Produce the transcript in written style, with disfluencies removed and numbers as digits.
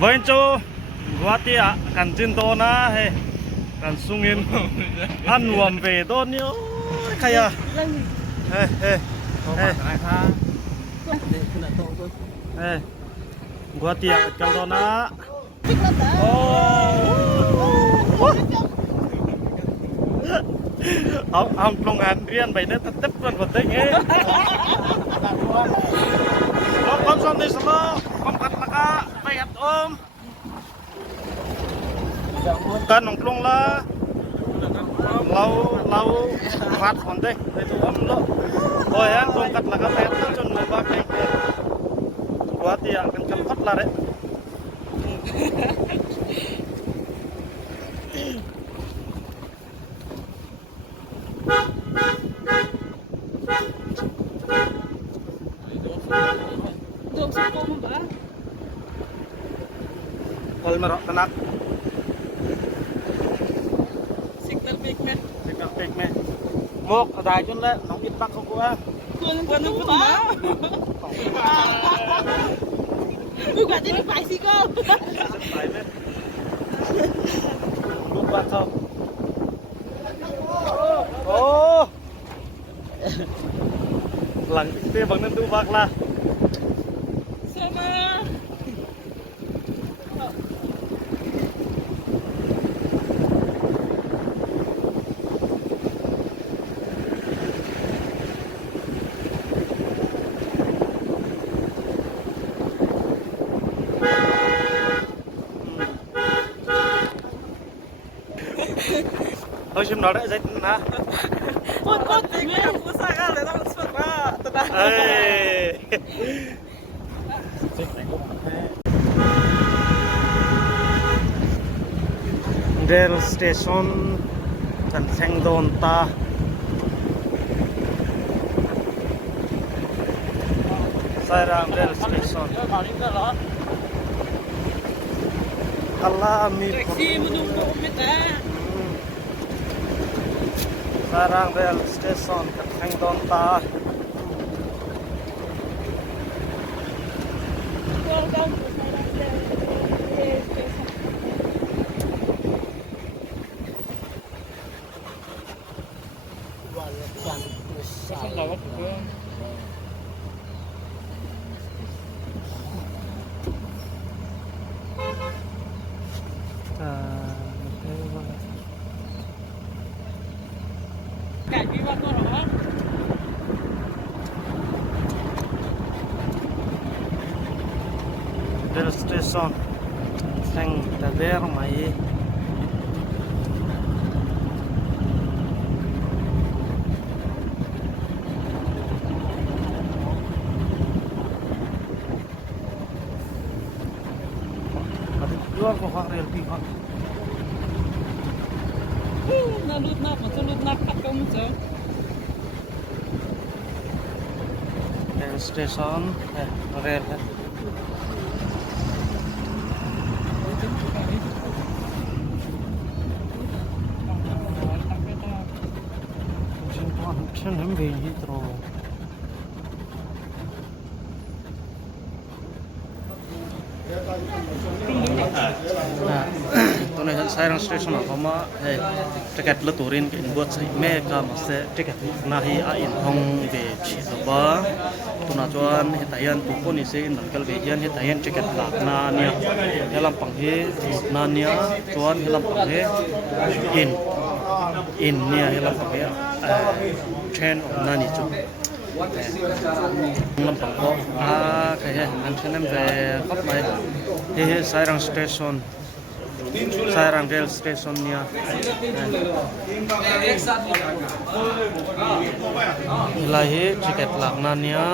Voin cho Guati kan jin to na he kan sungin anwam ve do ni kaya Guati kal do na ông long an riêng vậy nên tiếp cận vật đấy nghe con xong đi sao con cắt là cá phải hạt ôm cần ông long là lâu phát còn đây để tụi ông lo rồi anh con cắt là cá phải hạt cho người ba cái quá thì cần cắt phát là đấy Kalau merok tenak signal pick me mok adai chun le nong ít bắc không qua quân nó quá tôi gọi tên phải xí cô phải đấy lúc bắc không ô lằng kia bằng nên tu bắc là sama thôi chim nó đấy dậy hả con tính là cũng sang ra để nó xuất ra từ đây rail station kan seng don ta Sairang rail station Allah mi taxi menunggu kita Sairang rail station kan seng don ta Cả đi vào con đó. rail station seng ta ver mai dua ko ha rail pi ha Nó lút nắp mà cho lút nắp cắt công chứ. rail station rail hai chân hầm về Heathrowตัวนี้ใช้รังสเตชันของมาเฮ้ติเก็ตละตัวเรียนกินบวชใส่แม่ก็มาเสียติเก็ตนาฮีอินห้องเบชีสบ้าตัวน่าจวนเฮตัยันตุคนนี้เสียนังกัลเบียนเฮตัยันติเก็ตหลักนาเนี่ยเฮลัมปังเฮนาเนี่ยจวนเฮลัมปังเฮอินเนี่ยเฮลัมปังเฮเทรนของนานี่จุลัมปังก็ใครเฮอันเช่นนั้นเวก็ไปเฮใช้รังสเตชันSairang rail station nia ilahi tiket lakna nia